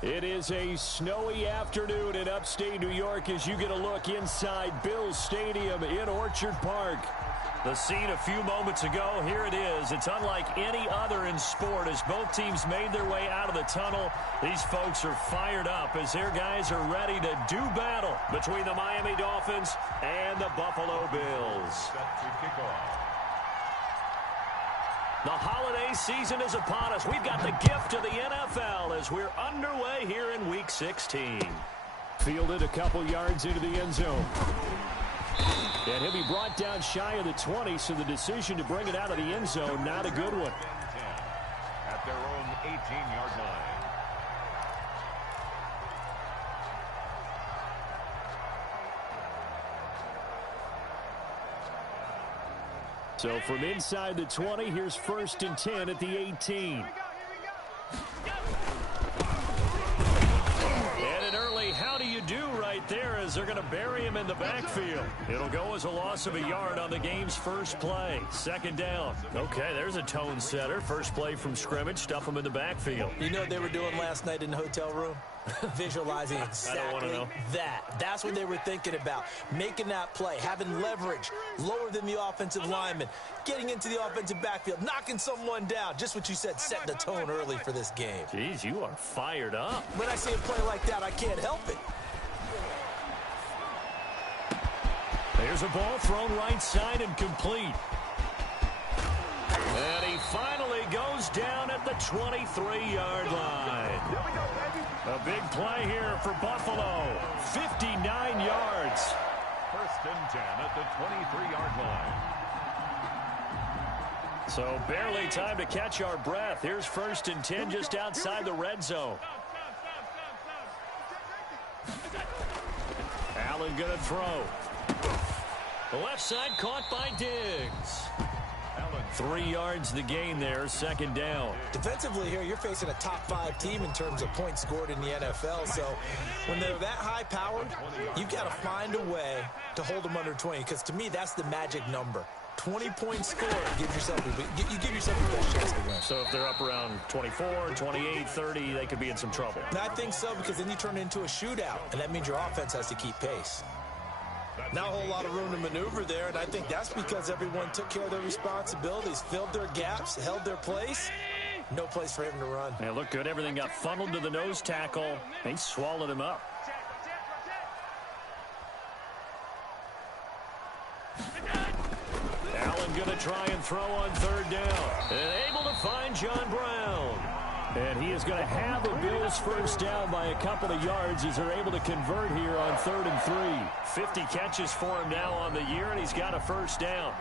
It is a snowy afternoon in upstate New York as you get a look inside Bills Stadium in Orchard Park. The scene a few moments ago, here it is. It's unlike any other in sport as both teams made their way out of the tunnel. These folks are fired up as their guys are ready to do battle between the Miami Dolphins and the Buffalo Bills. Set to kick off. The holiday season is upon us. We've got the gift of the NFL as we're underway here in Week 16. Fielded a couple yards into the end zone. And he'll be brought down shy of the 20, so the decision to bring it out of the end zone, not a good one. At their own 18-yard line. So from inside the 20, here's 1st and 10 at the 18. And an early how do you do right there as they're going to bury him in the backfield. It'll go as a loss of a yard on the game's first play. 2nd down. Okay, there's a tone setter. First play from scrimmage. Stuff him in the backfield. You know what they were doing last night in the hotel room? Visualizing exactly that. That's what they were thinking about. Making that play, having leverage, lower than the offensive lineman, getting into the offensive backfield, knocking someone down. Just what you said, setting the tone early for this game. Jeez, you are fired up. When I see a play like that, I can't help it. There's a ball thrown right side and complete. And he finally goes down at the 23-yard line. A big play here for Buffalo. 59 yards. 1st and 10 at the 23-yard line. So barely time to catch our breath. Here's 1st and 10 just outside the red zone. Allen going to throw. The left side caught by Diggs. 3 yards the gain there, 2nd down. Defensively here, you're facing a top 5 team in terms of points scored in the NFL. So when they're that high powered, you've got to find a way to hold them under 20. Because to me, that's the magic number. 20-point score, you give yourself the best chance to win. So if they're up around 24, 28, 30, they could be in some trouble. And I think so, because then you turn it into a shootout, and that means your offense has to keep pace. Not a whole lot of room to maneuver there, and I think that's because everyone took care of their responsibilities, filled their gaps, held their place. No place for him to run. Yeah, looked good. Everything got funneled to the nose tackle. He swallowed him up. Allen going to try and throw on 3rd down. And able to find John Brown. And he is going to have a Bills first down by a couple of yards as they're able to convert here on 3rd and 3. 50 catches for him now on the year, and he's got a first down.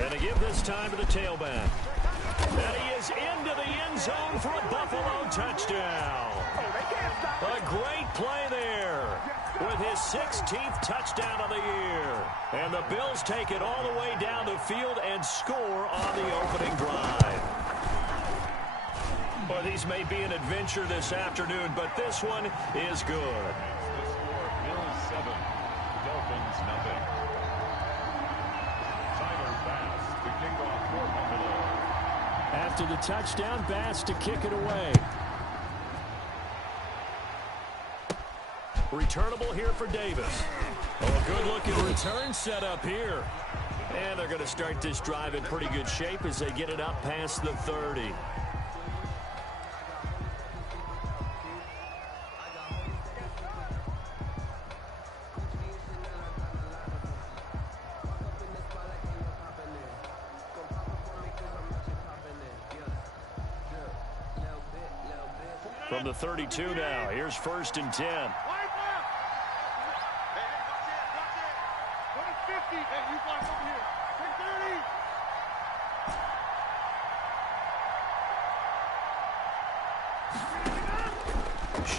And to give this time to the tailback. And he is into the end zone for a Buffalo touchdown. A great play there with his 16th touchdown of the year. And the Bills take it all the way down the field and score on the opening drive. Well, these may be an adventure this afternoon, but this one is good. The score, Bills 7, Dolphins nothing. Tyler Bass to kick off for Buffalo. After the touchdown, Bass to kick it away. Returnable here for Davis. Oh, a good-looking return set up here. And they're going to start this drive in pretty good shape as they get it up past the 30. From the 32 now, here's 1st and 10.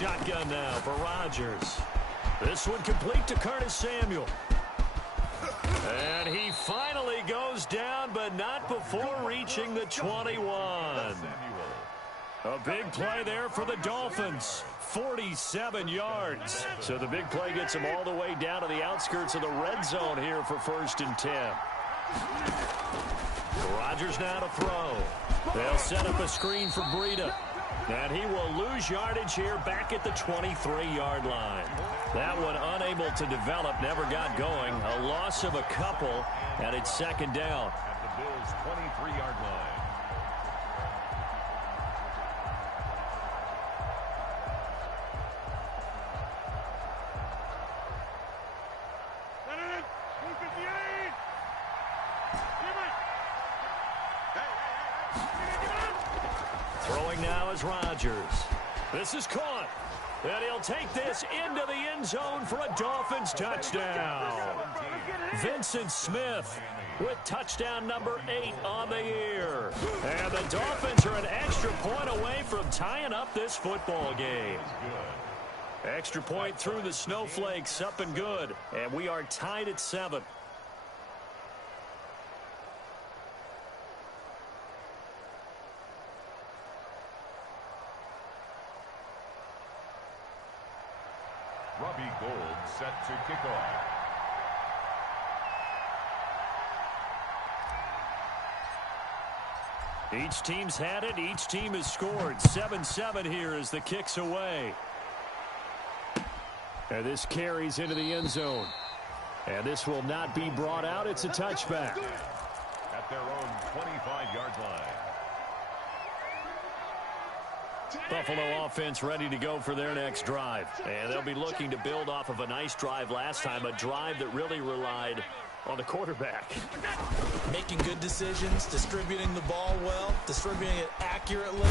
Shotgun now for Rodgers. This one complete to Curtis Samuel. And he finally goes down, but not before reaching the 21. A big play there for the Dolphins. 47 yards. So the big play gets them all the way down to the outskirts of the red zone here for 1st and 10. Rodgers now to throw. They'll set up a screen for Breida. And he will lose yardage here back at the 23-yard line. That one unable to develop, never got going. A loss of a couple, and it's 2nd down. At the Bills' 23-yard line. Throwing now is Rodgers. This is caught. And he'll take this into the end zone for a Dolphins touchdown. Vincent Smith with touchdown number 8 on the year. And the Dolphins are an extra point away from tying up this football game. Extra point through the snowflakes, up and good. And we are tied at 7. Robbie Gould set to kick off. Each team's had it. Each team has scored. 7-7 here as the kick's away. And this carries into the end zone. And this will not be brought out. It's a touchback. At their own 25-yard line. Buffalo offense ready to go for their next drive. And they'll be looking to build off of a nice drive last time, a drive that really relied on the quarterback. Making good decisions, distributing the ball well, distributing it accurately,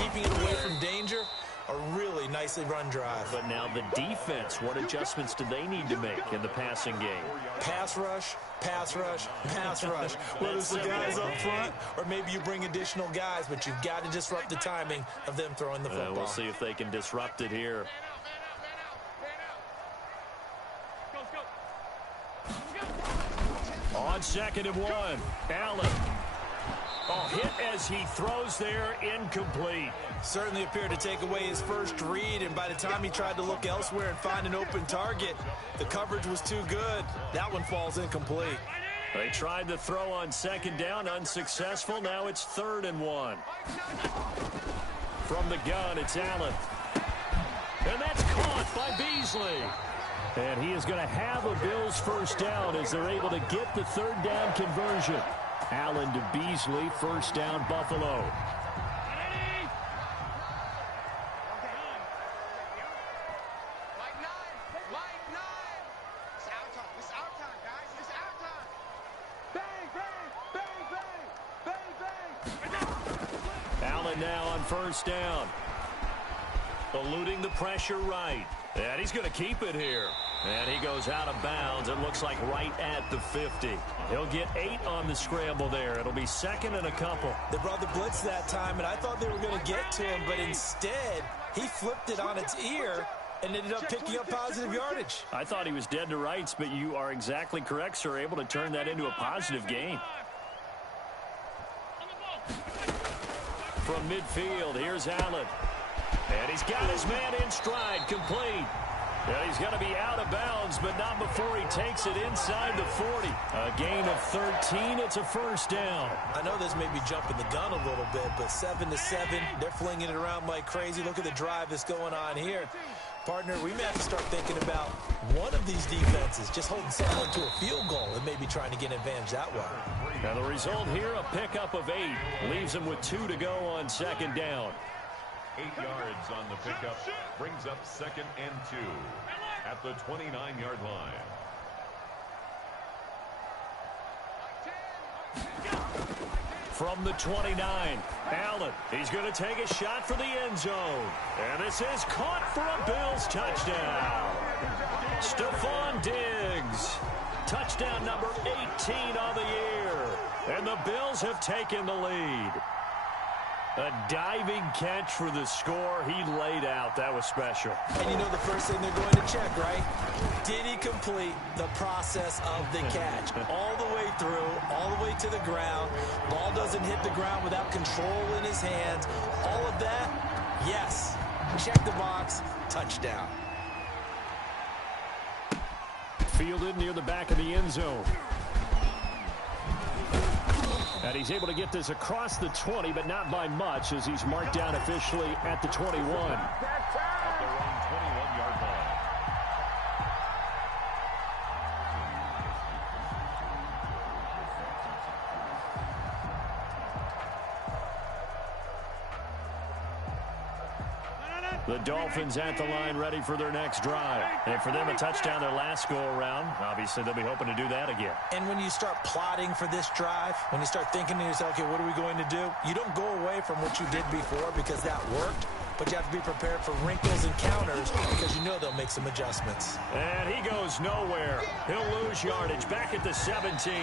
keeping it away from danger. A really nicely run drive. But now the defense, what adjustments do they need to make in the passing game? Pass rush, pass rush, pass rush. Whether it's the guys up front or maybe you bring additional guys, but you've got to disrupt the timing of them throwing the football. We'll see if they can disrupt it here. On 2nd and 1, Allen. Hit as he throws there, incomplete. Certainly appeared to take away his first read, and by the time he tried to look elsewhere and find an open target, the coverage was too good. That one falls incomplete. They tried to throw on 2nd down, unsuccessful. Now it's 3rd and 1. From the gun, it's Allen. And that's caught by Beasley. And he is going to have a Bills first down as they're able to get the 3rd down conversion. Allen to Beasley, first down Buffalo. Allen now on first down. Eluding the pressure right. And he's going to keep it here. And he goes out of bounds. It looks like right at the 50. He'll get 8 on the scramble there. It'll be 2nd and a couple. They brought the blitz that time, and I thought they were going to get to him, but instead he flipped it on its ear and ended up picking up positive yardage. I thought he was dead to rights, but you are exactly correct, sir. Able to turn that into a positive gain. From midfield, here's Allen. And he's got his man in stride, complete. And he's going to be out of bounds, but not before he takes it inside the 40. A gain of 13. It's a first down. I know this may be jumping the gun a little bit, but 7-7, they're flinging it around like crazy. Look at the drive that's going on here. Partner, we may have to start thinking about one of these defenses just holding someone to a field goal and maybe trying to get an advantage that way. Now the result here, a pickup of 8. Leaves them with 2 to go on 2nd down. 8 yards on the pickup, brings up 2nd and 2 at the 29-yard line. From the 29, Allen. He's going to take a shot for the end zone. And this is caught for a Bills touchdown. Stephon Diggs. Touchdown number 18 on the year. And the Bills have taken the lead. A diving catch for the score. He laid out. That was special. And you know the first thing they're going to check, right? Did he complete the process of the catch? All the way through, all the way to the ground. Ball doesn't hit the ground without control in his hands. All of that, yes. Check the box. Touchdown. Fielded near the back of the end zone. And he's able to get this across the 20, but not by much, as he's marked down officially at the 21. At their own 21-yard line. The Dolphins at the line ready for their next drive. And for them, a touchdown their last go-around. Obviously, they'll be hoping to do that again. And when you start plotting for this drive, when you start thinking to yourself, okay, what are we going to do? You don't go away from what you did before because that worked, but you have to be prepared for wrinkles and counters because you know they'll make some adjustments. And he goes nowhere. He'll lose yardage back at the 17.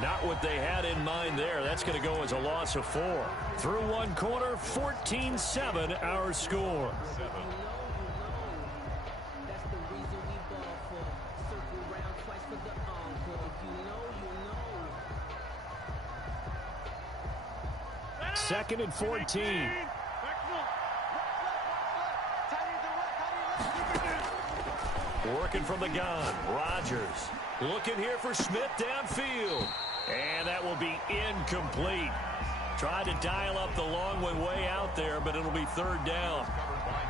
Not what they had in mind there. That's going to go as a loss of 4. Through one quarter, 14-7 our score. Second and 14. Working from the gun. Rodgers looking here for Smith downfield. And that will be incomplete. Tried to dial up the long one way out there, but it'll be third down.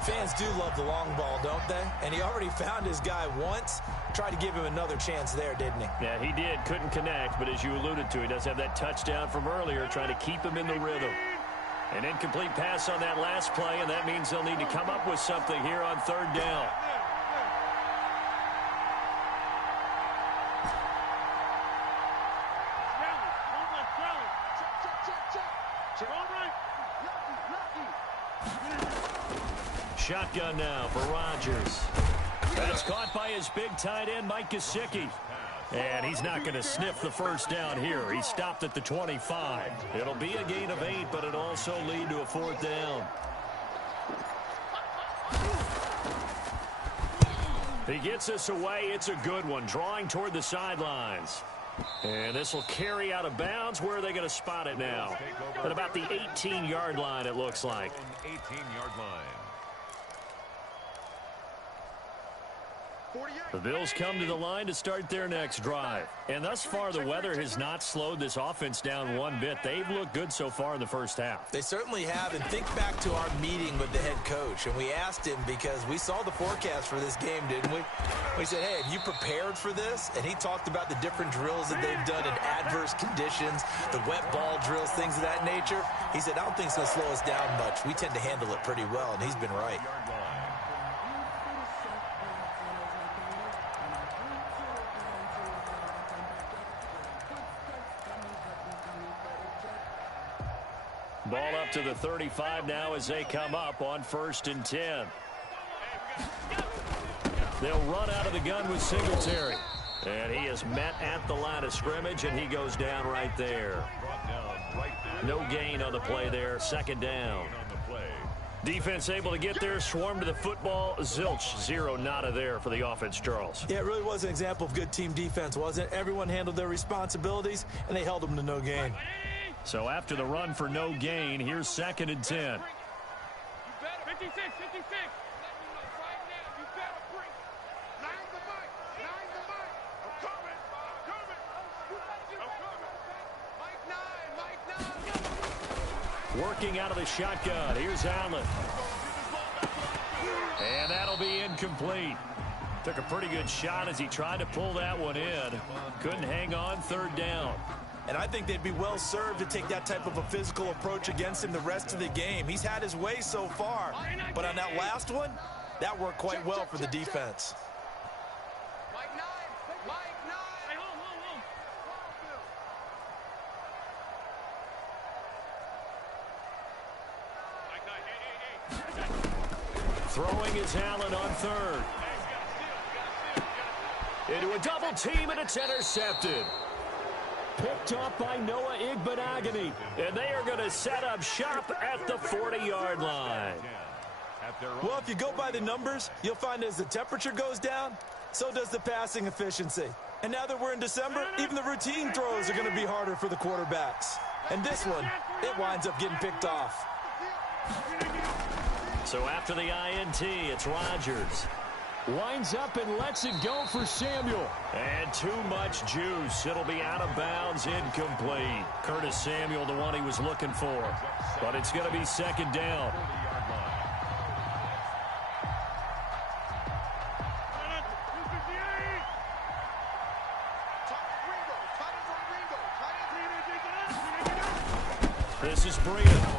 Fans do love the long ball, don't they? And he already found his guy once. Tried to give him another chance there, didn't he? Yeah, he did. Couldn't connect, but as you alluded to, he does have that touchdown from earlier, trying to keep him in the rhythm. An incomplete pass on that last play, and that means they'll need to come up with something here on third down. Shotgun now for Rodgers. That's caught by his big tight end, Mike Gesicki. And he's not going to sniff the first down here. He stopped at the 25. It'll be a gain of 8, but it'll also lead to a fourth down. He gets us away. It's a good one, drawing toward the sidelines. And this will carry out of bounds. Where are they going to spot it now? At about the 18-yard line, it looks like. 18-yard line. The Bills come to the line to start their next drive. And thus far, the weather has not slowed this offense down one bit. They've looked good so far in the first half. They certainly have. And think back to our meeting with the head coach. And we asked him because we saw the forecast for this game, didn't we? We said, hey, have you prepared for this? And he talked about the different drills that they've done in adverse conditions, the wet ball drills, things of that nature. He said, I don't think it's going to slow us down much. We tend to handle it pretty well, and he's been right. Ball up to the 35 now as they come up on 1st and 10. They'll run out of the gun with Singletary. And he is met at the line of scrimmage, and he goes down right there. No gain on the play there. Second down. Defense able to get there, swarm to the football. Zilch, 0 nada there for the offense, Charles. Yeah, it really was an example of good team defense, wasn't it? Everyone handled their responsibilities, and they held them to no gain. So after the run for no gain, here's 2nd and 10. 56. Working out of the shotgun. Here's Allen. And that'll be incomplete. Took a pretty good shot as he tried to pull that one in. Couldn't hang on. 3rd down. And I think they'd be well served to take that type of a physical approach against him the rest of the game. He's had his way so far. But on that last one, that worked quite well for the defense. Throwing is Allen on 3rd. Into a double team, and it's intercepted. Picked up by Noah Igbenogany. And they are going to set up shop at the 40-yard line. Well, if you go by the numbers, you'll find as the temperature goes down, so does the passing efficiency. And now that we're in December, even the routine throws are going to be harder for the quarterbacks. And this one, it winds up getting picked off. So after the INT, it's Rodgers. Winds up and lets it go for Samuel. And too much juice. It'll be out of bounds, incomplete. Curtis Samuel, the one he was looking for. But it's going to be second down. This is Breeden.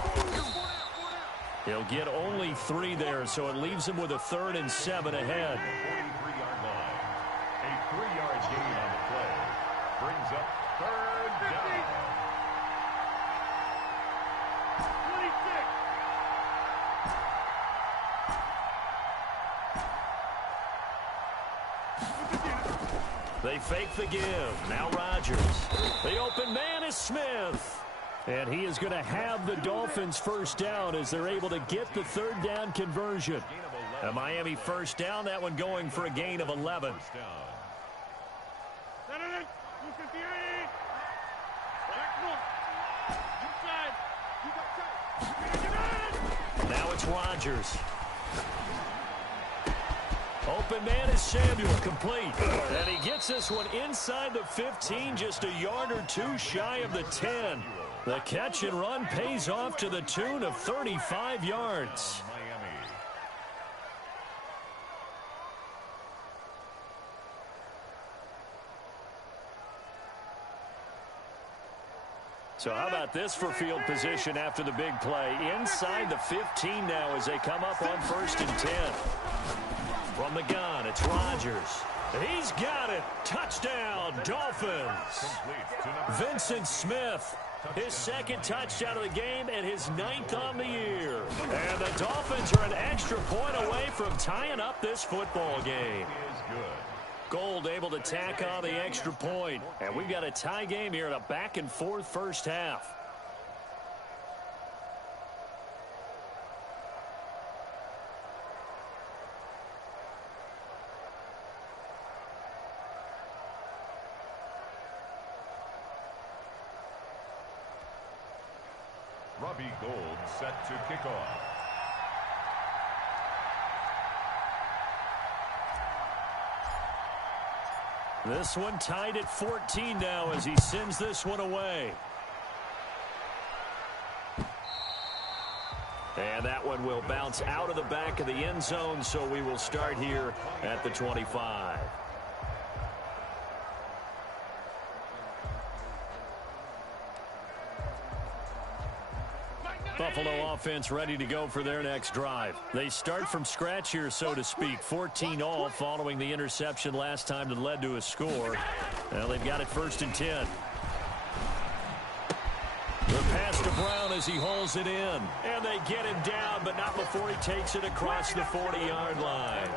He'll get only 3 there, so it leaves him with a 3rd and 7 ahead. 43-yard line. A 3-yard gain on the play. Brings up 3rd down. 26. They fake the give. Now Rodgers. The open man is Smith. And he is going to have the Dolphins first down as they're able to get the 3rd down conversion. A Miami first down, that one going for a gain of 11. Now it's Rodgers. Open man is Samuel, complete. And he gets this one inside the 15, just a yard or 2 shy of the 10. The catch and run pays off to the tune of 35 yards. So how about this for field position after the big play? Inside the 15 now as they come up on 1st and 10. From the gun, it's Rodgers. He's got it. Touchdown, Dolphins. Vincent Smith, his 2nd touchdown of the game and his 9th on the year. And the Dolphins are an extra point away from tying up this football game. Gold able to tack on the extra point. And we've got a tie game here in a back-and-forth first half. Robbie Gould set to kick off. This one tied at 14 now as he sends this one away. And that one will bounce out of the back of the end zone, so we will start here at the 25. Buffalo offense ready to go for their next drive. They start from scratch here, so to speak. 14-all following the interception last time that led to a score. Well, they've got it 1st and 10. The pass to Brown as he hauls it in. And they get him down, but not before he takes it across the 40-yard line.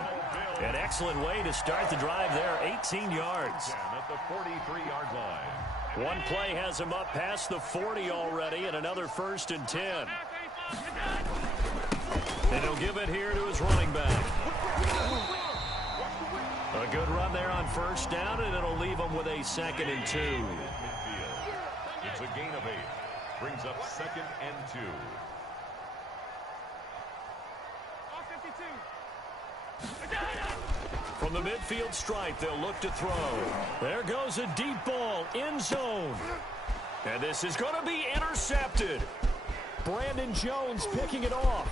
An excellent way to start the drive there, 18 yards. At the 43-yard line. One play has him up past the 40 already, and another 1st and 10. And he'll give it here to his running back. A good run there on 1st down, and it'll leave him with a 2nd and 2. It's a gain of 8. Brings up 2nd and 2. From the midfield stripe, they'll look to throw. There goes a deep ball, end zone. And this is going to be intercepted. Brandon Jones picking it off.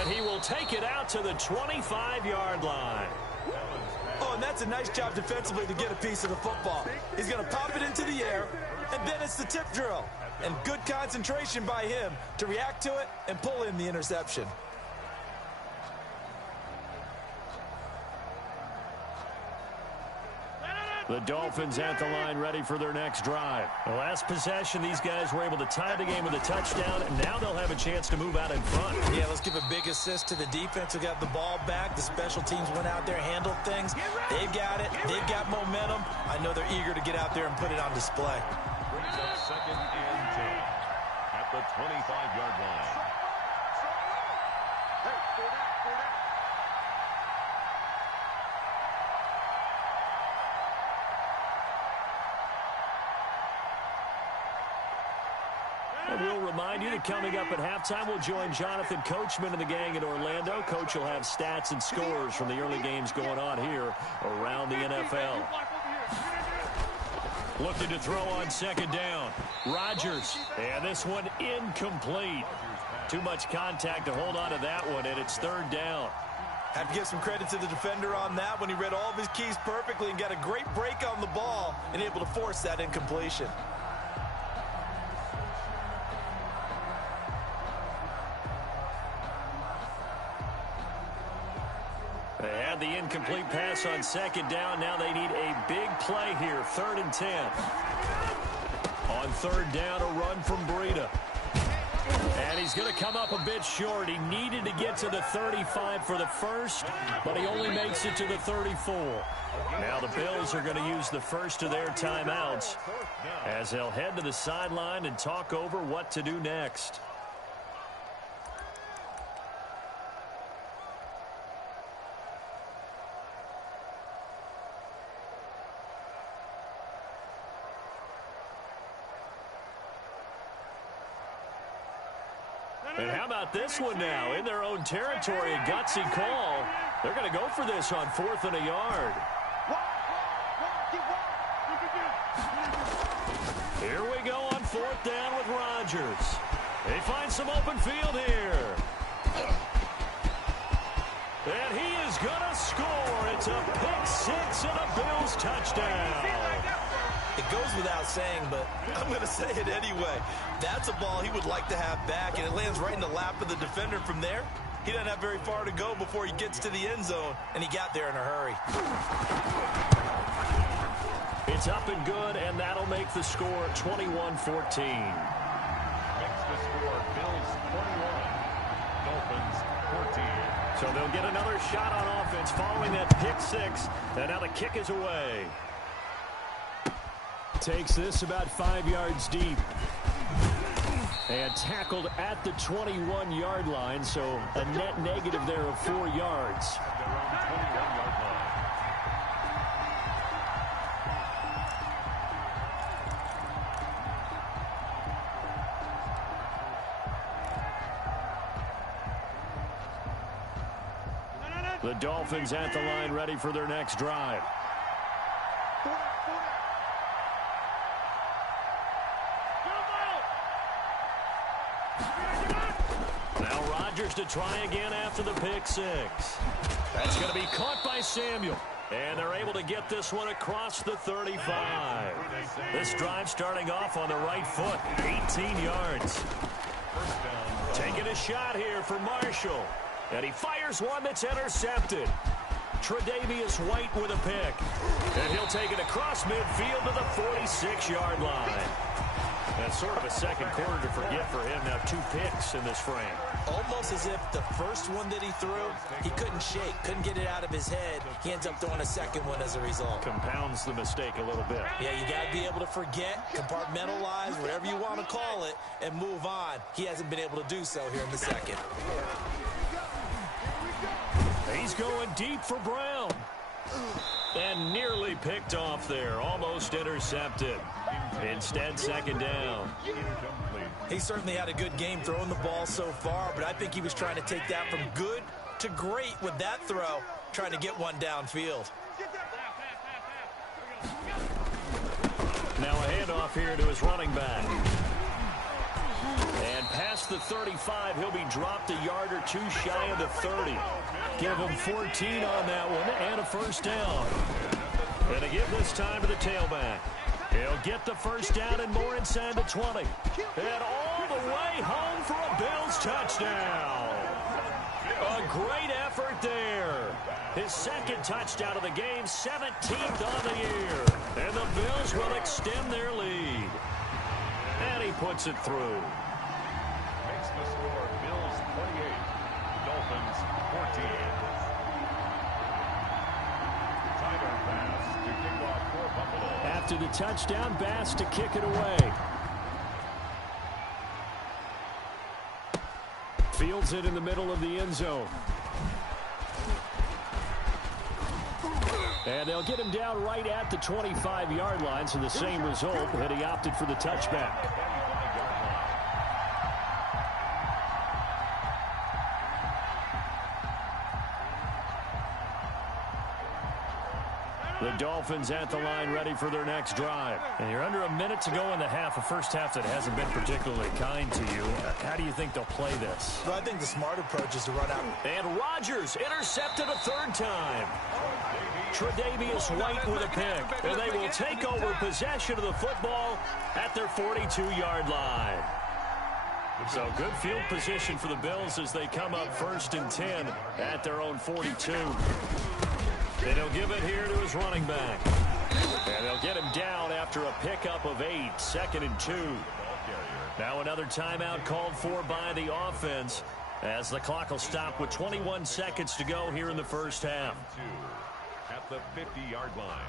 And he will take it out to the 25-yard line. Oh, and that's a nice job defensively to get a piece of the football. He's going to pop it into the air, and then it's the tip drill. And good concentration by him to react to it and pull in the interception. The Dolphins at the line ready for their next drive. The last possession, these guys were able to tie the game with a touchdown, and now they'll have a chance to move out in front. Yeah, let's give a big assist to the defense who got the ball back. The special teams went out there, handled things. They've got it. They've got momentum. I know they're eager to get out there and put it on display. Brings up 2nd and 10 at the 25-yard line. we'll remind you that coming up at halftime, we'll join Jonathan Coachman and the gang in Orlando. Coach will have stats and scores from the early games going on here around the NFL. Looking to throw on second down. Rodgers. And this one incomplete. Too much contact to hold on to that one, and it's third down. Have to give some credit to the defender on that when he read all of his keys perfectly and got a great break on the ball and able to force that incompletion. They had the incomplete pass on second down. Now they need a big play here, 3rd and 10. On third down, a run from Breida. And he's going to come up a bit short. He needed to get to the 35 for the first, but he only makes it to the 34. Now the Bills are going to use the first of their timeouts as they'll head to the sideline and talk over what to do next. And how about this one now? In their own territory, a gutsy call. They're going to go for this on 4th and a yard. Here we go on 4th down with Rodgers. They find some open field here. And he is going to score. It's a pick six and a Bills touchdown. It goes without saying, but I'm going to say it anyway. That's a ball he would like to have back, and it lands right in the lap of the defender from there. He doesn't have very far to go before he gets to the end zone, and he got there in a hurry. It's up and good, and that'll make the score 21-14. Makes the score Bills 21, Dolphins 14. So they'll get another shot on offense following that pick six, and now the kick is away. Takes this about 5 yards deep. And tackled at the 21-yard line, so a net negative there of 4 yards. The Dolphins at the line ready for their next drive. To try again after the pick six. That's going to be caught by Samuel. And they're able to get this one across the 35. This drive starting off on the right foot. 18 yards. Taking a shot here for Marshall. And he fires one that's intercepted. Tre'Davious White with a pick. And he'll take it across midfield to the 46-yard line. That's sort of a second quarter to forget for him. Now 2 picks in this frame. Almost as if the first one that he threw, he couldn't shake, couldn't get it out of his head. He ends up throwing a second one as a result. Compounds the mistake a little bit. Yeah, you got to be able to forget, compartmentalize, whatever you want to call it, and move on. He hasn't been able to do so here in the second. He's going deep for Brown. And nearly picked off there. Almost intercepted. Instead, second down. He certainly had a good game throwing the ball so far, but I think he was trying to take that from good to great with that throw, trying to get one downfield. Now a handoff here to his running back. And past the 35, he'll be dropped a yard or two shy of the 30. Give him 14 on that one and a first down. And to give this time to the tailback. He'll get the first down and more inside the 20. And all the way home for a Bills touchdown. A great effort there. His second touchdown of the game, 17th on the year. And the Bills will extend their lead. And he puts it through. Makes the score Bills 28, Dolphins 14. Tyler Bass to kick off for Buffalo. After the touchdown, Bass to kick it away. Fields it in the middle of the end zone. And they'll get him down right at the 25-yard line, so the same result, and he opted for the touchback. The Dolphins at the line ready for their next drive. And you're under a minute to go in the half, a first half that hasn't been particularly kind to you. How do you think they'll play this? Well, I think the smart approach is to run out. And Rodgers intercepted a third time. Tre'Davious White with a pick. And they will take over possession of the football at their 42-yard line. So good field position for the Bills as they come up 1st and 10 at their own 42. And he'll give it here to his running back. And they'll get him down after a pickup of 8, 2nd and 2. Now another timeout called for by the offense as the clock will stop with 21 seconds to go here in the first half. At the 50-yard line.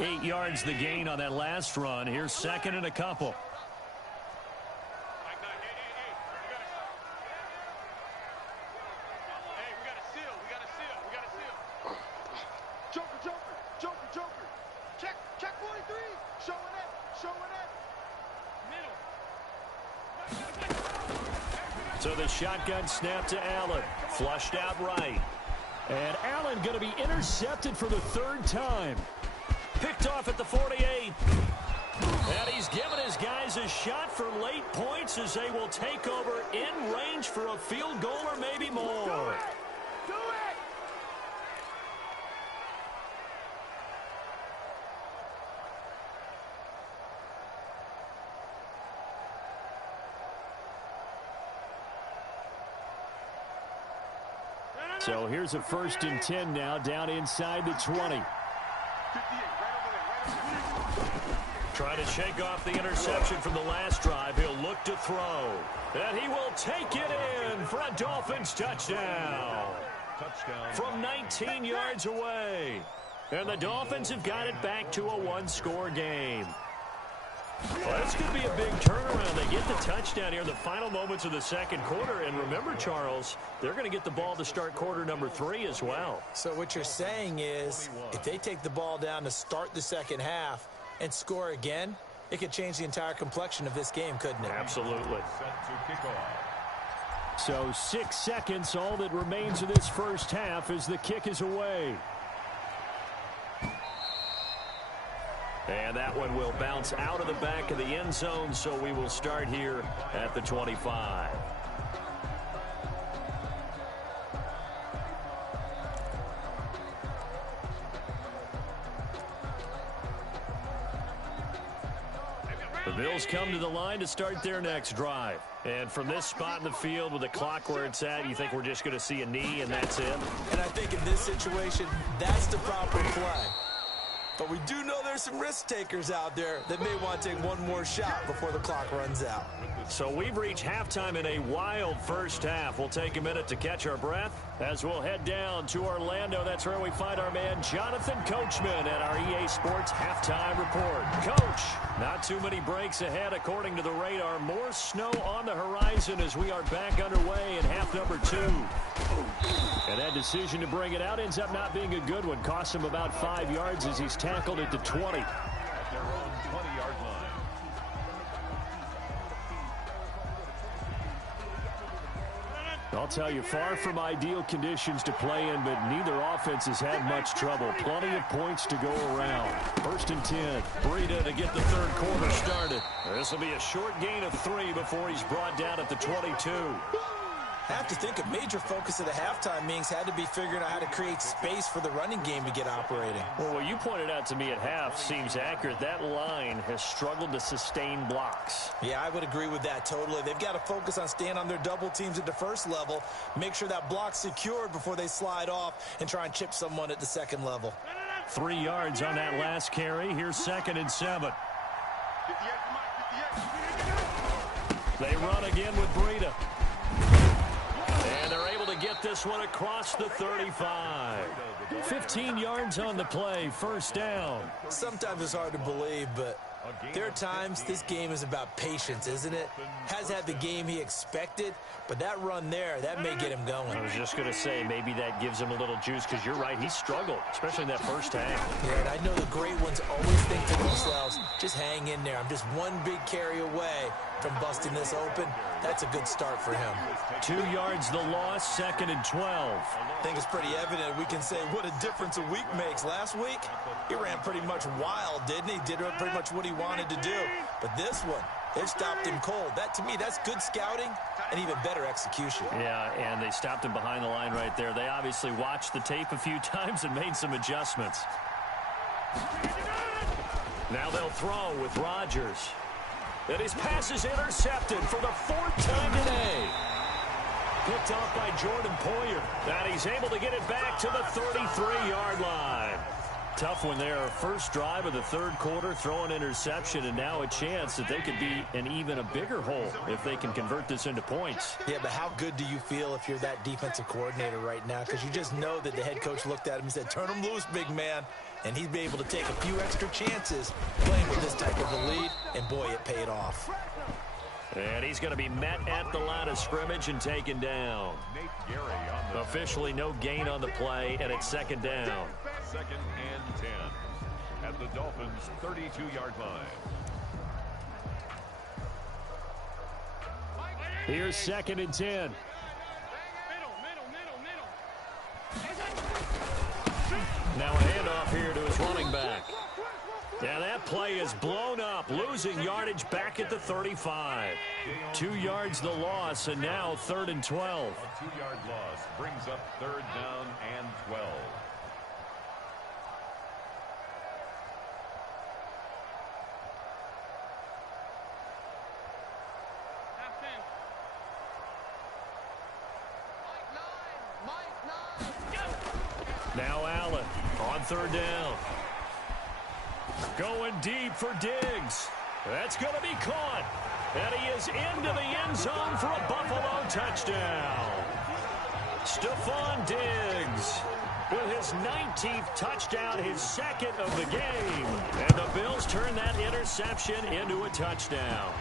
8 yards the gain on that last run. Here's 2nd and a couple. So the shotgun snap to Allen. Flushed out right. And Allen going to be intercepted for the 3rd time. Picked off at the 48. And he's given his guys a shot for late points as they will take over in range for a field goal or maybe more. Do it! So here's a 1st and 10 now down inside the 20. Trying to shake off the interception from the last drive. He'll look to throw. And he will take it in for a Dolphins touchdown. From 19 yards away. And the Dolphins have got it back to a 1-score game. Well, this could be a big turnaround. They get the touchdown here in the final moments of the 2nd quarter. And remember, Charles, they're going to get the ball to start quarter number 3 as well. So what you're saying is if they take the ball down to start the 2nd half and score again, it could change the entire complexion of this game, couldn't it? Absolutely. So 6 seconds, all that remains of this first half as the kick is away. And that one will bounce out of the back of the end zone, so we will start here at the 25. The Bills come to the line to start their next drive. And from this spot in the field with the clock where it's at, you think we're just going to see a knee and that's it? And I think in this situation, that's the proper play. But we do know there's some risk takers out there that may want to take one more shot before the clock runs out. So we've reached halftime in a wild first half. We'll take a minute to catch our breath as we'll head down to Orlando. That's where we find our man Jonathan Coachman at our EA Sports Halftime Report. Coach, not too many breaks ahead according to the radar. More snow on the horizon as we are back underway in half number 2. And that decision to bring it out ends up not being a good one. Cost him about 5 yards as he's tackled at the 20. At their own 20-yard line. I'll tell you, far from ideal conditions to play in, but neither offense has had much trouble. Plenty of points to go around. 1st and 10. Breida to get the 3rd quarter started. This will be a short gain of 3 before he's brought down at the 22. I have to think a major focus of the halftime meetings had to be figuring out how to create space for the running game to get operating. Well, what you pointed out to me at half seems accurate. That line has struggled to sustain blocks. Yeah, I would agree with that totally. They've got to focus on staying on their double teams at the first level, make sure that block's secured before they slide off and try and chip someone at the second level. 3 yards on that last carry. Here's 2nd and 7. They run again with Breida. And they're able to get this one across the 35. 15 yards on the play, 1st down. Sometimes it's hard to believe, but there are times this game is about patience, isn't it? Has had the game he expected, but that run there, that may get him going. I was just going to say, maybe that gives him a little juice, because you're right, he struggled, especially in that first half. Yeah, and I know the great ones always think to themselves, just hang in there. I'm just one big carry away from busting this open. That's a good start for him. 2 yards the loss, 2nd and 12. I think it's pretty evident. We can say what a difference a week makes. Last week, he ran pretty much wild, didn't he? Did pretty much what he wanted to do. But this one, they stopped him cold. That, to me, that's good scouting and even better execution. Yeah, and they stopped him behind the line right there. They obviously watched the tape a few times and made some adjustments. Now they'll throw with Rodgers. And his pass is intercepted for the 4th time today. Picked off by Jordan Poyer. And he's able to get it back to the 33-yard line. Tough one there. First drive of the 3rd quarter, throw an interception, and now a chance that they could be in even a bigger hole if they can convert this into points. Yeah, but how good do you feel if you're that defensive coordinator right now? Because you just know that the head coach looked at him and said, turn him loose, big man. And he'd be able to take a few extra chances playing with this type of a lead, and boy, it paid off. And he's going to be met at the line of scrimmage and taken down. Officially no gain on the play, and it's 2nd down. 2nd and 10 at the Dolphins' 32-yard line. Here's 2nd and 10. Now a handoff here to his running back. Yeah, that play is blown up, losing yardage back at the 35. 2 yards the loss, and now 3rd and 12. A 2-yard loss brings up 3rd down and 12. Now Allen on 3rd down. Going deep for Diggs. That's going to be caught. And he is into the end zone for a Buffalo touchdown. Stephon Diggs with his 19th touchdown, his 2nd of the game. And the Bills turn that interception into a touchdown.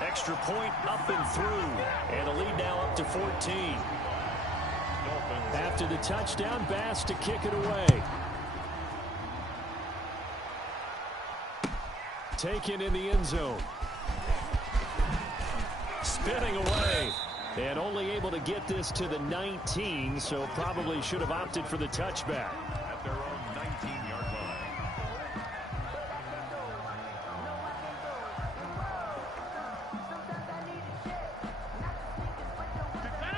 Extra point up and through. And a lead now up to 14. After the touchdown, Bass to kick it away. Taken in the end zone. Spinning away. And only able to get this to the 19, so probably should have opted for the touchback. At their own 19-yard line.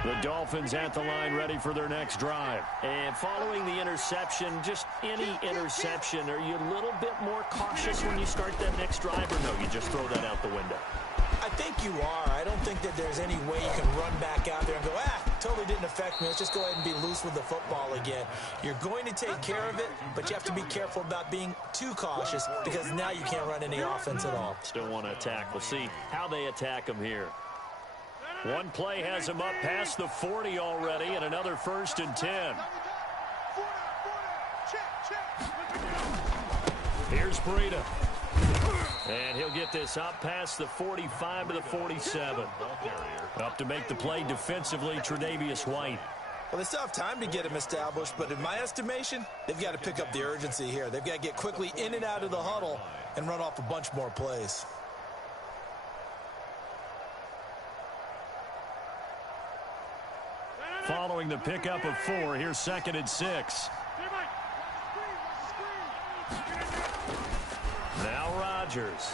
The Dolphins at the line, ready for their next drive. And following the interception, just any interception, are you a little bit more cautious when you start that next drive, or no, you just throw that out the window? I think you are. I don't think that there's any way you can run back out there and go, totally didn't affect me. Let's just go ahead and be loose with the football again. You're going to take care of it, but you have to be careful about being too cautious because now you can't run any offense at all. Still want to attack. We'll see how they attack him here. One play has him up past the 40 already, and another 1st and 10. Here's Breida. And he'll get this up past the 45 to the 47. Up to make the play defensively, Tre'Davious White. Well, they still have time to get him established, but in my estimation, they've got to pick up the urgency here. They've got to get quickly in and out of the huddle and run off a bunch more plays. Following the pickup of 4, here's 2nd and 6. Now Rodgers.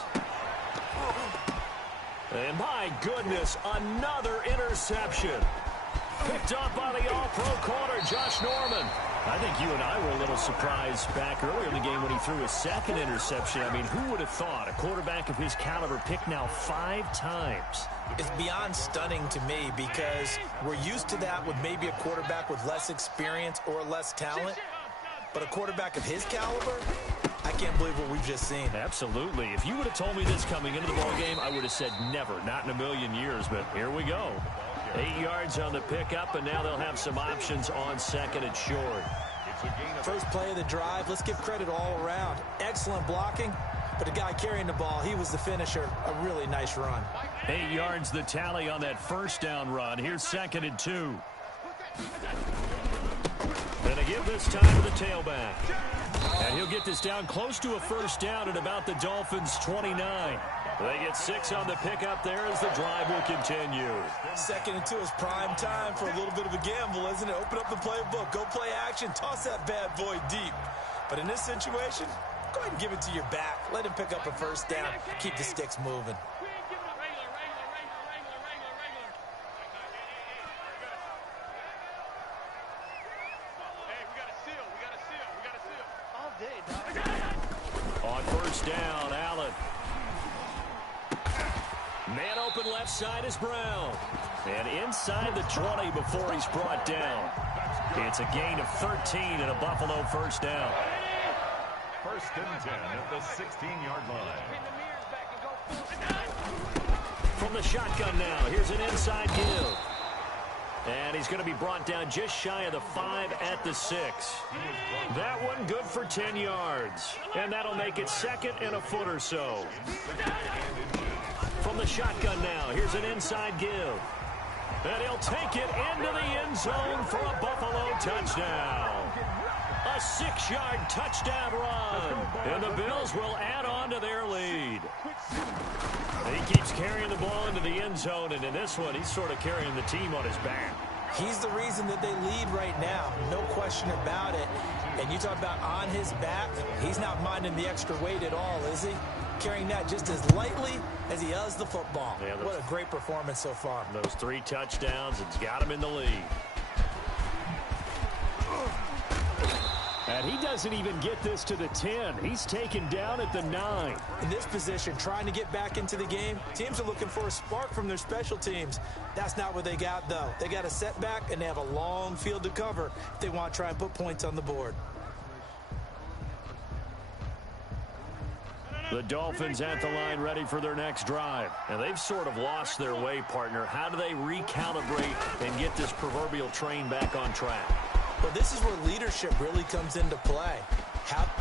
And my goodness, another interception. Picked up by the all-pro corner, Josh Norman. I think you and I were a little surprised back earlier in the game when he threw his 2nd interception. I mean, who would have thought a quarterback of his caliber picked now 5 times? It's beyond stunning to me because we're used to that with maybe a quarterback with less experience or less talent. But a quarterback of his caliber, I can't believe what we've just seen. Absolutely. If you would have told me this coming into the ballgame, I would have said never, not in a million years. But here we go. 8 yards on the pickup, and now they'll have some options on 2nd and short. First play of the drive, let's give credit all around. Excellent blocking, but the guy carrying the ball, he was the finisher. A really nice run. 8 yards the tally on that 1st down run. Here's 2nd and 2. And they give this time to the tailback. And he'll get this down close to a 1st down at about the Dolphins' 29. They get 6 on the pickup there as the drive will continue. 2nd and 2 is prime time for a little bit of a gamble, isn't it? Open up the playbook, go play action, toss that bad boy deep. But in this situation, go ahead and give it to your back. Let him pick up a first down. Keep the sticks moving. On first down, Allen. Man open left side is Brown. And inside the 20 before he's brought down. It's a gain of 13 and a Buffalo first down. 1st and 10 at the 16-yard line. From the shotgun now, here's an inside give. And he's going to be brought down just shy of the 5 at the 6. That one good for 10 yards. And that'll make it 2nd and a foot or so. From the shotgun now, here's an inside give. And he'll take it into the end zone for a Buffalo touchdown. A 6-yard touchdown run. And the Bills will add on to their lead. He keeps carrying the ball into the end zone, and in this one, he's sort of carrying the team on his back. He's the reason that they lead right now. No question about it. And you talk about on his back, he's not minding the extra weight at all, is he? Carrying that just as lightly as he does the football. Yeah, what a great performance so far. Those 3 touchdowns, it's got him in the lead. And he doesn't even get this to the 10. He's taken down at the 9. In this position, trying to get back into the game, teams are looking for a spark from their special teams. That's not what they got, though. They got a setback, and they have a long field to cover if they want to try and put points on the board. The Dolphins at the line ready for their next drive. And they've sort of lost their way, partner. How do they recalibrate and get this proverbial train back on track? Well, this is where leadership really comes into play.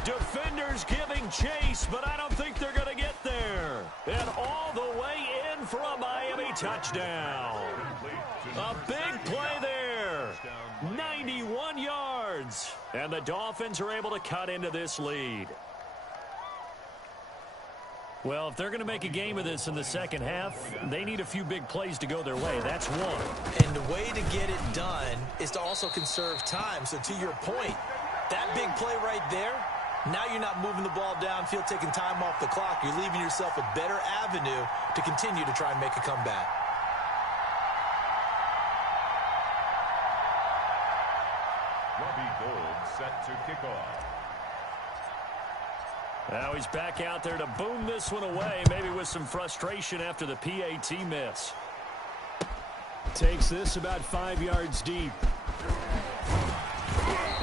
Defenders giving chase, but I don't think they're going to get there. And all the way in for a Miami touchdown. A big play there. 91 yards. And the Dolphins are able to cut into this lead. Well, if they're going to make a game of this in the second half, they need a few big plays to go their way. That's one. And the way to get it done is to also conserve time. So to your point, that big play right there, now you're not moving the ball downfield, taking time off the clock. You're leaving yourself a better avenue to continue to try and make a comeback. Robbie Gould set to kick off. Now he's back out there to boom this one away, maybe with some frustration after the PAT miss. Takes this about 5 yards deep.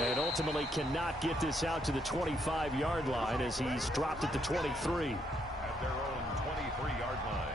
And ultimately cannot get this out to the 25-yard line as he's dropped at the 23. At their own 23-yard line.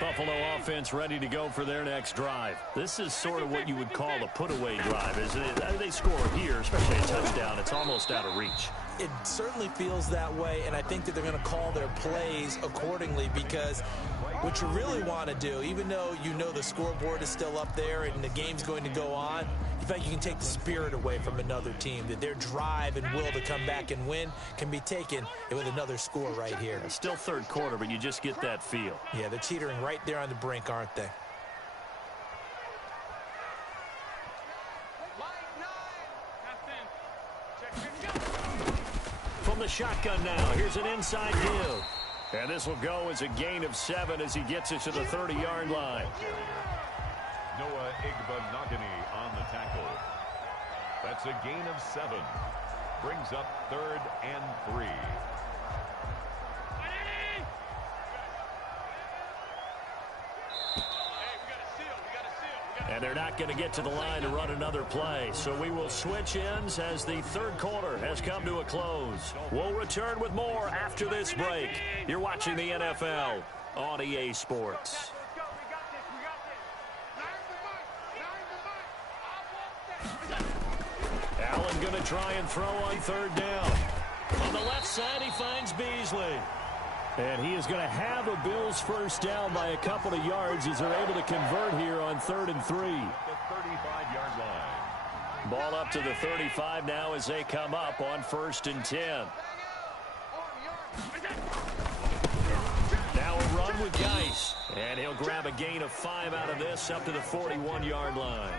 Buffalo offense ready to go for their next drive. This is sort of what you would call a put-away drive, isn't it? They score here, especially a touchdown. It's almost out of reach. It certainly feels that way, and I think that they're going to call their plays accordingly because what you really want to do, even though you know the scoreboard is still up there and the game's going to go on, in fact, you can take the spirit away from another team, that their drive and will to come back and win can be taken with another score right here. It's still third quarter, but you just get that feel. Yeah, they're teetering right there on the brink, aren't they? From the shotgun now, here's an inside give. And this will go as a gain of 7 as he gets it to the 30-yard line. Noah Igbenogany on the tackle. That's a gain of 7. Brings up 3rd and 3. And they're not going to get to the line to run another play. So we will switch ends as the third quarter has come to a close. We'll return with more after this break. You're watching the NFL on EA Sports. Allen going to try and throw on third down. On the left side, he finds Beasley. And he is going to have a Bills first down by a couple of yards as they're able to convert here on 3rd and 3. The 35-yard line. Ball up to the 35 now as they come up on 1st and 10. Now a run with Geis. And he'll grab a gain of 5 out of this up to the 41-yard line.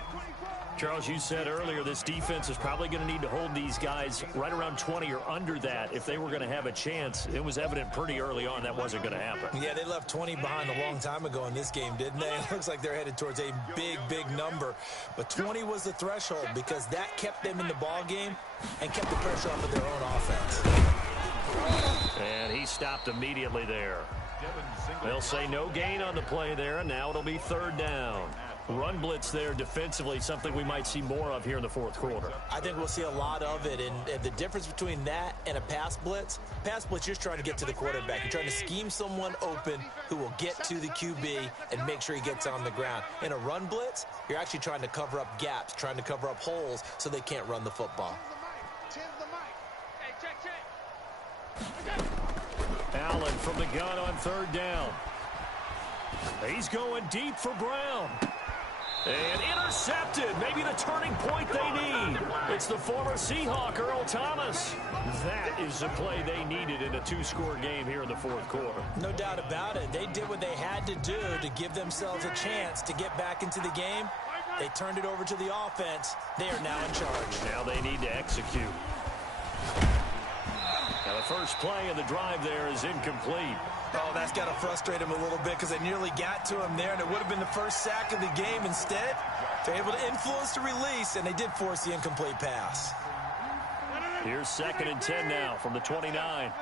Charles, you said earlier this defense is probably going to need to hold these guys right around 20 or under that if they were going to have a chance. It was evident pretty early on that wasn't going to happen. Yeah, they left 20 behind a long time ago in this game, didn't they? It looks like they're headed towards a big, big number. But 20 was the threshold because that kept them in the ball game and kept the pressure off of their own offense. And he stopped immediately there. They'll say no gain on the play there, and now it'll be 3rd down. Run blitz there defensively, something we might see more of here in the 4th quarter. I think we'll see a lot of it, and the difference between that and a pass blitz, you're just trying to get to the quarterback. You're trying to scheme someone open who will get to the QB and make sure he gets on the ground. In a run blitz, you're actually trying to cover up gaps, trying to cover up holes so they can't run the football. Allen from the gun on 3rd down. He's going deep for Brown. And intercepted. Maybe the turning point they need. It's the former Seahawk, Earl Thomas. That is the play they needed in a 2-score game here in the 4th quarter. No doubt about it. They did what they had to do to give themselves a chance to get back into the game. They turned it over to the offense. They are now in charge. Now they need to execute. Now the first play of the drive there is incomplete. Oh, that's got to frustrate him a little bit because they nearly got to him there, and it would have been the first sack of the game. Instead, they're able to influence the release, and they did force the incomplete pass. Here's 2nd and 10 now from the 29.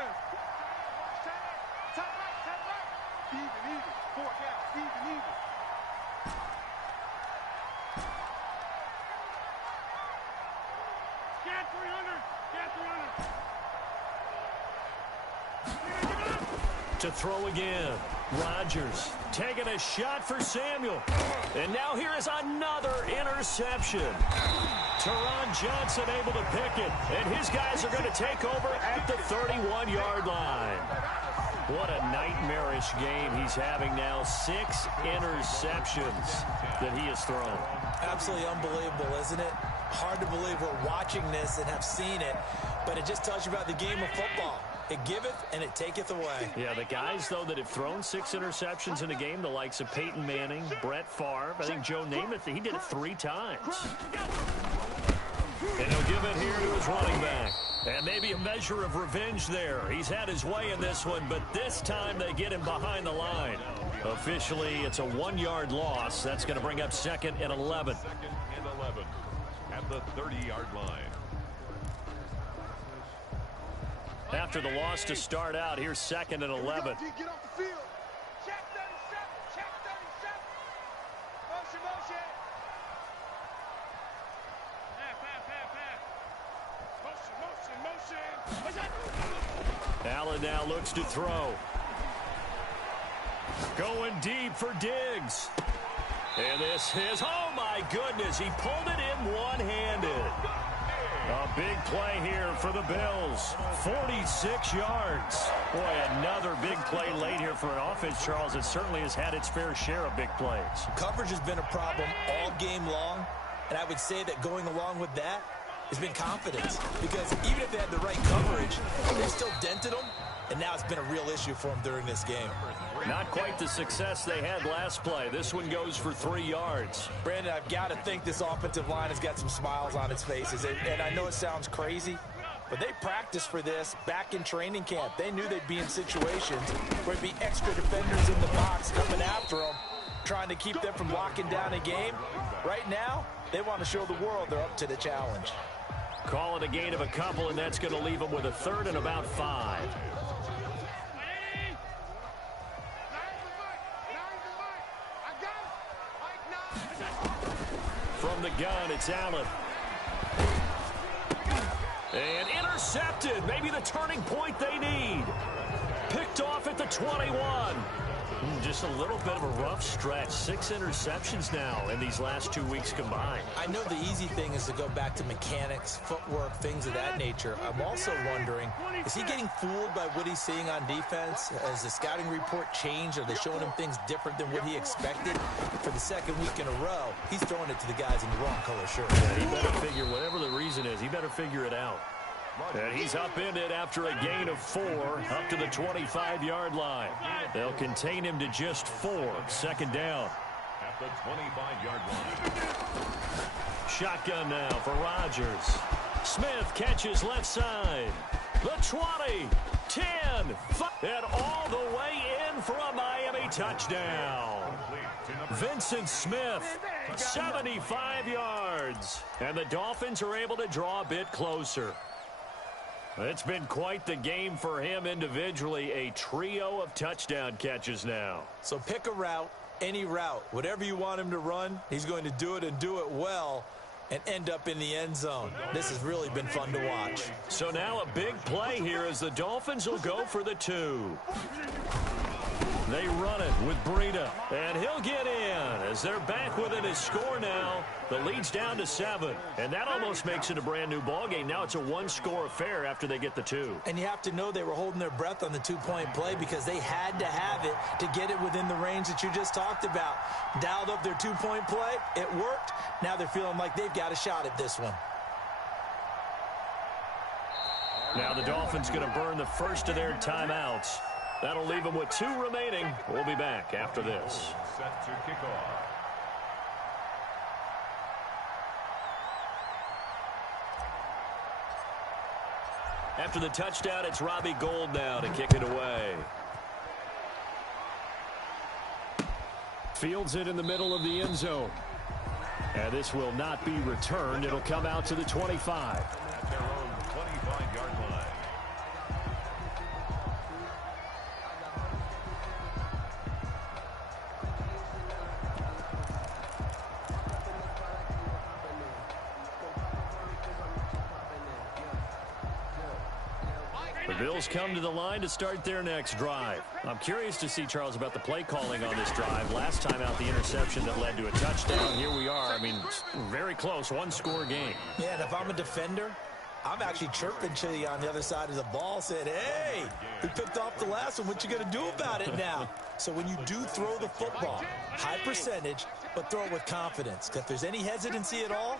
To throw again. Rodgers taking a shot for Samuel. And now here is another interception. Teron Johnson able to pick it. And his guys are going to take over at the 31-yard line. What a nightmarish game he's having now. 6 interceptions that he has thrown. Absolutely unbelievable, isn't it? Hard to believe we're watching this and have seen it. But it just tells you about the game of football. It giveth and it taketh away. Yeah, the guys, though, that have thrown 6 interceptions in a game, the likes of Peyton Manning, Brett Favre, I think Joe Namath, he did it 3 times. And he'll give it here to his running back. And maybe a measure of revenge there. He's had his way in this one, but this time they get him behind the line. Officially, it's a 1-yard loss. That's going to bring up 2nd and 11. 2nd and 11 at the 30-yard line. After the loss to start out, here's 2nd and 11. Get off the field. Check 37. Check 37. Motion. Motion. Allen now looks to throw. Going deep for Diggs. And this is, oh my goodness, he pulled it in one-handed. A big play here for the Bills. 46 yards. Boy, another big play late here for an offense, Charles, that certainly has had its fair share of big plays. Coverage has been a problem all game long, and I would say that going along with that has been confidence. Because even if they had the right coverage, they still dented them, and now it's been a real issue for them during this game. Not quite the success they had last play. This one goes for 3 yards. Brandon, I've got to think this offensive line has got some smiles on its faces. And I know it sounds crazy, but they practiced for this back in training camp. They knew they'd be in situations where there'd be extra defenders in the box coming after them, trying to keep them from locking down a game. Right now, they want to show the world they're up to the challenge. Call it a gain of a couple, and that's going to leave them with a 3rd and about 5. From the gun, it's Allen. And intercepted. Maybe the turning point they need. Picked off at the 21. Just a little bit of a rough stretch. 6 interceptions now in these last 2 weeks combined. I know the easy thing is to go back to mechanics, footwork, things of that nature. I'm also wondering, is he getting fooled by what he's seeing on defense? Has the scouting report changed? Are they showing him things different than what he expected? For the second week in a row, he's throwing it to the guys in the wrong color shirt. Yeah, he better figure, whatever the reason is, he better figure it out. And he's upended after a gain of 4 up to the 25-yard line. They'll contain him to just 4. Second down. At the 25-yard line. Shotgun now for Rodgers. Smith catches left side. The 20, 10, 5, and all the way in for a Miami touchdown. Vincent Smith, 75 yards. And the Dolphins are able to draw a bit closer. It's been quite the game for him individually. A trio of touchdown catches now. So pick a route, any route. Whatever you want him to run, he's going to do it and do it well and end up in the end zone. This has really been fun to watch. So now a big play here as the Dolphins will go for the 2. They run it with Breida, and he'll get in as they're back within his score now. The lead's down to 7, and that almost makes it a brand-new ballgame. Now it's a one-score affair after they get the 2. And you have to know they were holding their breath on the 2-point play because they had to have it to get it within the range that you just talked about. Dialed up their 2-point play. It worked. Now they're feeling like they've got a shot at this one. Now the Dolphins going to burn the first of their timeouts. That'll leave them with 2 remaining. We'll be back after this. Set to kick off. After the touchdown, it's Robbie Gould now to kick it away. Fields it in the middle of the end zone. And this will not be returned. It'll come out to the 25. At their own 25-yard line. The Bills come to the line to start their next drive. I'm curious to see, Charles, about the play calling on this drive. Last time out, the interception that led to a touchdown. Here we are. I mean, very close, one-score game. Yeah, and if I'm a defender, I'm actually chirping Chili on the other side of the ball, saying, hey, we picked off the last one. What you going to do about it now? So when you do throw the football, high percentage, but throw it with confidence. Because if there's any hesitancy at all,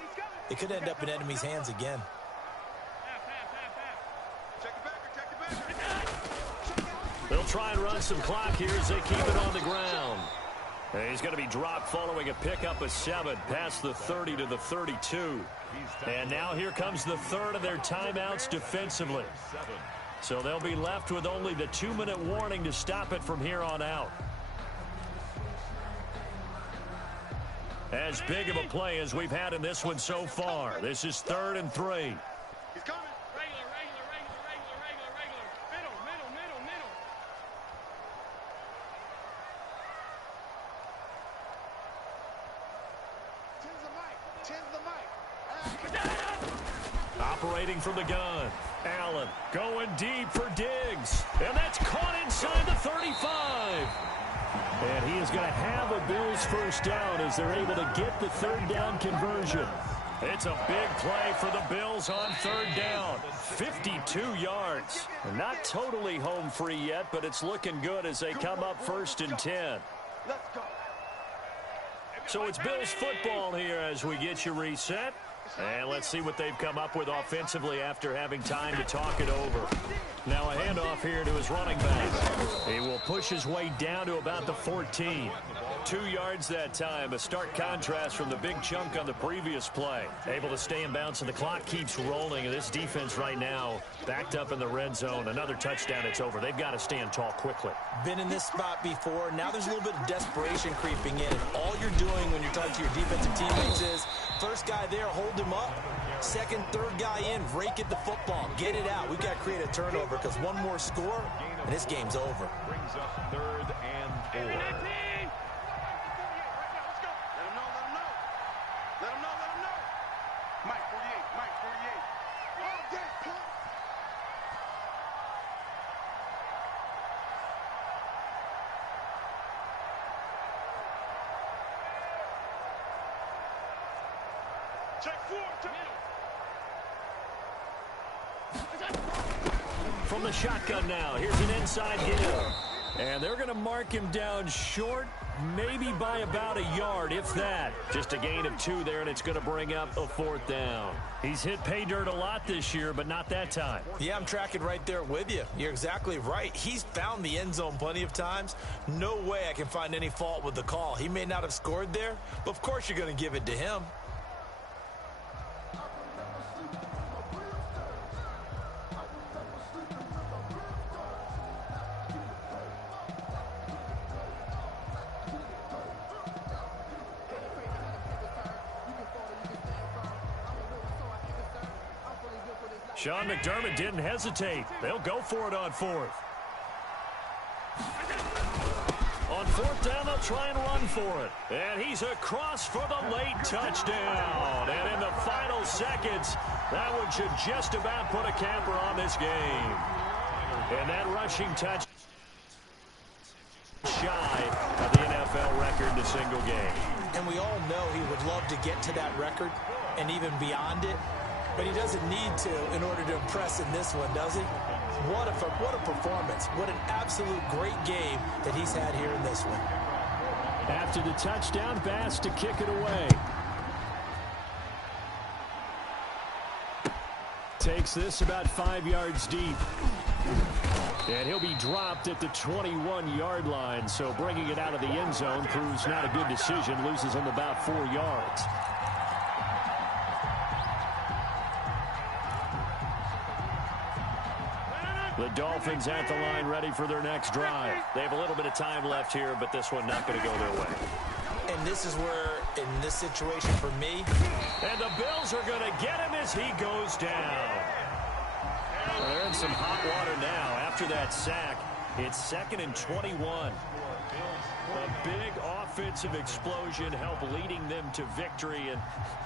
it could end up in enemy's hands again. They'll try and run some clock here as they keep it on the ground. And he's going to be dropped following a pickup of 7 past the 30 to the 32. And now here comes the third of their timeouts defensively. So they'll be left with only the 2-minute warning to stop it from here on out. As big of a play as we've had in this one so far. This is 3rd and 3. He's coming. Regular. Middle. Tens the mic. Operating from the gun. Allen going deep for Diggs. And that's caught inside the 35. And he is going to have a Bills first down as they're able to get the 3rd down conversion. It's a big play for the Bills on 3rd down. 52 yards. Not totally home free yet, but it's looking good as they come up 1st and 10. Let's go. So it's Bills football here as we get you reset. And let's see what they've come up with offensively after having time to talk it over. Now a handoff here to his running back. He will push his way down to about the 14. 2 yards that time. A stark contrast from the big chunk on the previous play. Able to stay in bounds, and the clock keeps rolling. And this defense right now backed up in the red zone. Another touchdown, it's over. They've got to stand tall quickly. Been in this spot before. Now there's a little bit of desperation creeping in. And all you're doing when you're talking to your defensive teammates is first guy there, hold him up. Second, third guy in, rake at the football. Get it out. We've got to create a turnover because one more score, and this game's over. Brings up 3rd and 4. From the shotgun now, here's an inside give. And they're going to mark him down short, maybe by about a yard, if that. Just a gain of 2 there, and it's going to bring up a 4th down. He's hit pay dirt a lot this year, but not that time. Yeah, I'm tracking right there with you. You're exactly right. He's found the end zone plenty of times. No way I can find any fault with the call. He may not have scored there, but of course you're going to give it to him. Sean McDermott didn't hesitate. They'll go for it on 4th. On 4th down, they'll try and run for it. And he's across for the late touchdown. And in the final seconds, that one should just about put a camper on this game. And that rushing touch shy of the NFL record in a single game. And we all know he would love to get to that record and even beyond it. But he doesn't need to in order to impress in this one, does he? What a performance. What an absolute great game that he's had here in this one. After the touchdown, Bass to kick it away. Takes this about 5 yards deep. And he'll be dropped at the 21-yard line. So bringing it out of the end zone proves not a good decision. Loses him about 4 yards. The Dolphins at the line ready for their next drive. They have a little bit of time left here, but this one not going to go their way. And this is where, in this situation for me. And the Bills are going to get him as he goes down. Well, they're in some hot water now. After that sack, it's 2nd and 21. A big offensive explosion helped leading them to victory. And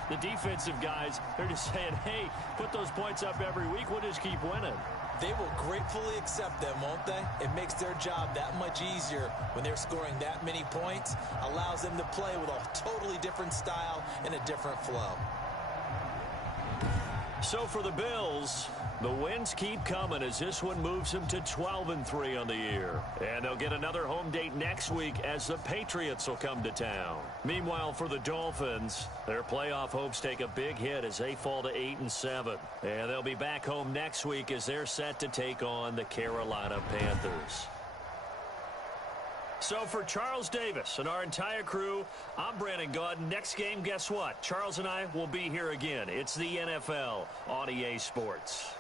the defensive guys, they're just saying, hey, put those points up every week. We'll just keep winning. They will gratefully accept them, won't they? It makes their job that much easier when they're scoring that many points. Allows them to play with a totally different style and a different flow. So for the Bills, the wins keep coming as this one moves them to 12-3 on the year. And they'll get another home date next week as the Patriots will come to town. Meanwhile, for the Dolphins, their playoff hopes take a big hit as they fall to 8-7. And they'll be back home next week as they're set to take on the Carolina Panthers. So for Charles Davis and our entire crew, I'm Brandon Gaud. Next game, guess what? Charles and I will be here again. It's the NFL on EA Sports.